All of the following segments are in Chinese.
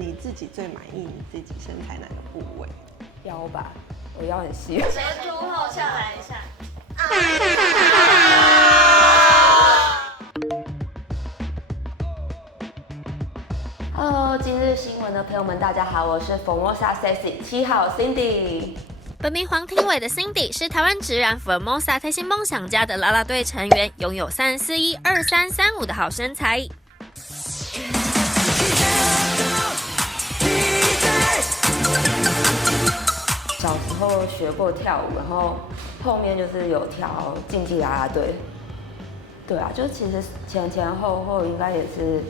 你自己最满意你自己身材哪个部位？腰吧，我腰很细。前凸后翘来一下。Hello， 今日新闻的朋友们，大家好，我是 Formosa Sexy 7号 Cindy。本名黄庭伟的 Cindy 是台湾职篮 Formosa 推星梦想家的啦啦队成员，拥有341、2335的好身材。小时候学过跳舞，然后后面就是有跳竞技啦啦队。对啊，就其实前后应该也是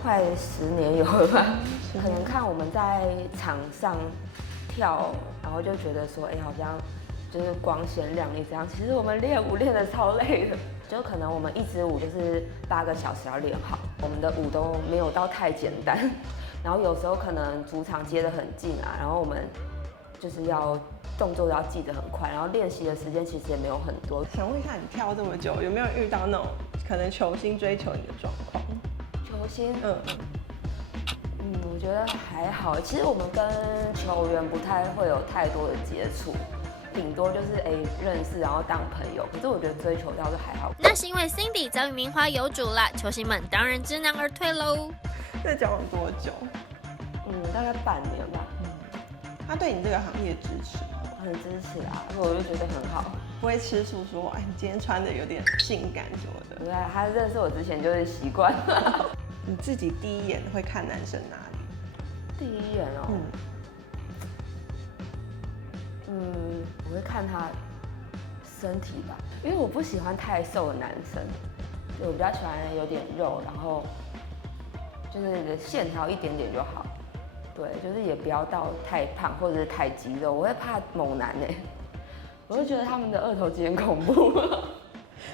快10年有了吧。可能看我们在场上跳，然后就觉得说，好像就是光鲜亮丽这样。其实我们练舞练得超累的，就可能我们一支舞就是8个小时要练好，我们的舞都没有到太简单。然后有时候可能主场接得很近啊，然后我们就是要动作要记得很快，然后练习的时间其实也没有很多。想问一下，你跳这么久，有没有遇到那种可能球星追求你的状况？球星，我觉得还好。其实我们跟球员不太会有太多的接触，顶多就是认识，然后当朋友。可是我觉得追求到就还好。那是因为 Cindy 早与名花有主啦，球星们当然知难而退喽。这交往多久？大概半年吧。他对你这个行业支持吗？很支持啊，我就觉得很好。不会吃醋说，你今天穿的有点性感什么的。对啊，他认识我之前就是习惯了。你自己第一眼会看男生哪里？第一眼哦，我会看他身体吧，因为我不喜欢太瘦的男生，我比较喜欢有点肉，然后就是线条一点点就好。对，就是也不要到太胖或者是太肌肉，我会怕猛男我会觉得他们的二头肌很恐怖。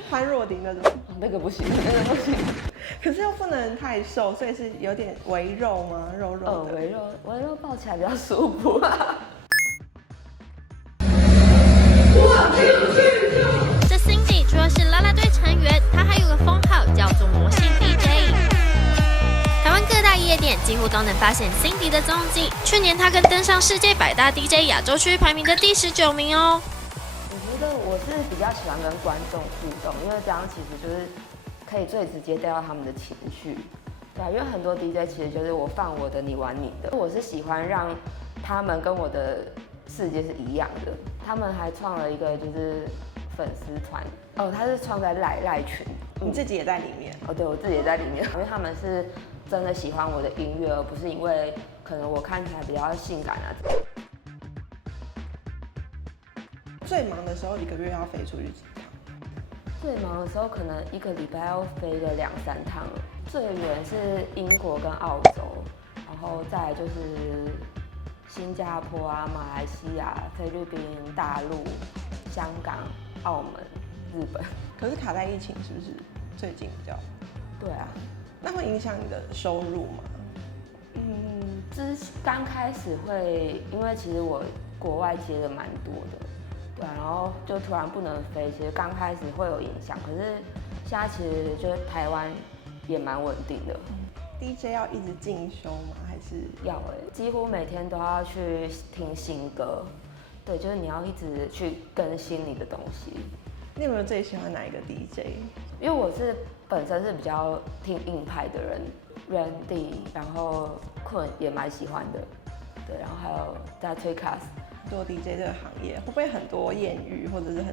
潘若迪那种，那个不行，那个不行。可是又不能太瘦，所以是有点微肉吗？肉肉的。微肉抱起来比较舒服。这 Cindy 除了是啦啦队成员，她还有个封号叫做魔性 DJ。台湾各大夜店几乎都能发现 Cindy 的踪迹。去年她更登上世界100大 DJ 亚洲区排名的第19名哦。我觉得我是比较喜欢跟观众互动，因为这样其实就是可以最直接带到他们的情绪。对啊，因为很多 DJ 其实就是我放我的，你玩你的。我是喜欢让他们跟我的世界是一样的。他们还创了一个就是粉丝团，他是创在赖群，你自己也在里面。对，我自己也在里面，因为他们是真的喜欢我的音乐，而不是因为可能我看起来比较性感啊。最忙的时候，1个月要飞出去几趟？最忙的时候，可能1个礼拜要飞个2、3趟。最远是英国跟澳洲，然后再来就是新加坡啊、马来西亚、菲律宾、大陆、香港、澳门、日本。可是卡在疫情，是不是最近比较？对啊。那会影响你的收入吗？刚开始会，因为其实我国外接的蛮多的，对啊，然后就突然不能飞，其实刚开始会有影响，可是现在其实就是台湾也蛮稳定的。DJ 要一直进修吗？还是要几乎每天都要去听新歌，对，就是你要一直去更新你的东西。你有没有最喜欢哪一个 DJ？ 因为我本身是比较听硬派的人 ，Randy， 然后困也蛮喜欢的，对，然后还有在推 cast。做 DJ 这个行业会不会很多艳遇，或者是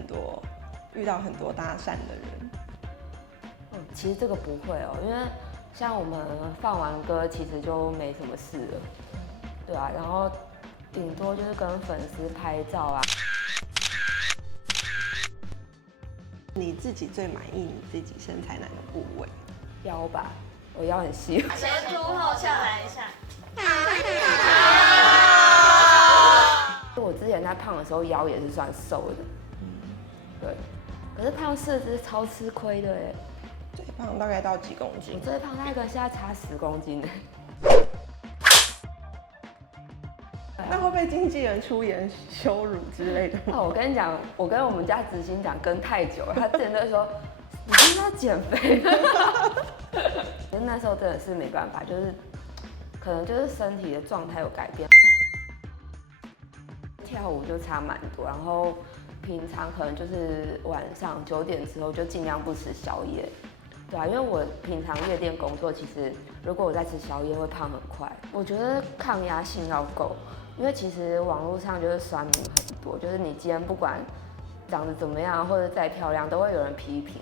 遇到很多搭讪的人？其实这个不会因为像我们放完歌，其实就没什么事了，对啊，然后顶多就是跟粉丝拍照啊。你自己最满意你自己身材哪个部位？腰吧，我腰很细。前凸后翘来一下。我之前在胖的时候腰也是算瘦的，对，可是胖4只超吃亏的最胖大概到几公斤？我最胖大概跟现在差10公斤那会被经纪人出言羞辱之类的吗？我跟你讲，我跟我们家执行长跟太久了，他之前都说你是不是要减肥？可是那时候真的是没办法，就是可能就是身体的状态有改变。跳舞就差蛮多，然后平常可能就是晚上9点之后就尽量不吃宵夜，对啊，因为我平常夜店工作，其实如果我在吃宵夜会胖很快。我觉得抗压性要够，因为其实网络上就是酸民很多，就是你今天不管长得怎么样或者再漂亮，都会有人批评，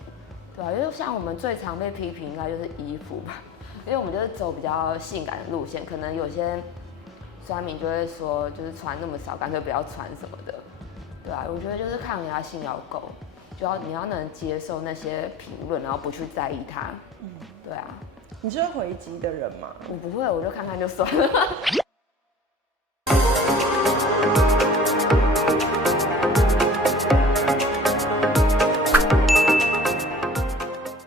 对啊，因为像我们最常被批评应该就是衣服吧，因为我们就是走比较性感的路线，可能有些酸民就会说，就是穿那么少，干脆不要穿什么的，对啊，我觉得就是抗压性要够，你要能接受那些评论，然后不去在意它，对啊。你是会回击的人吗？我不会，我就看看就算了。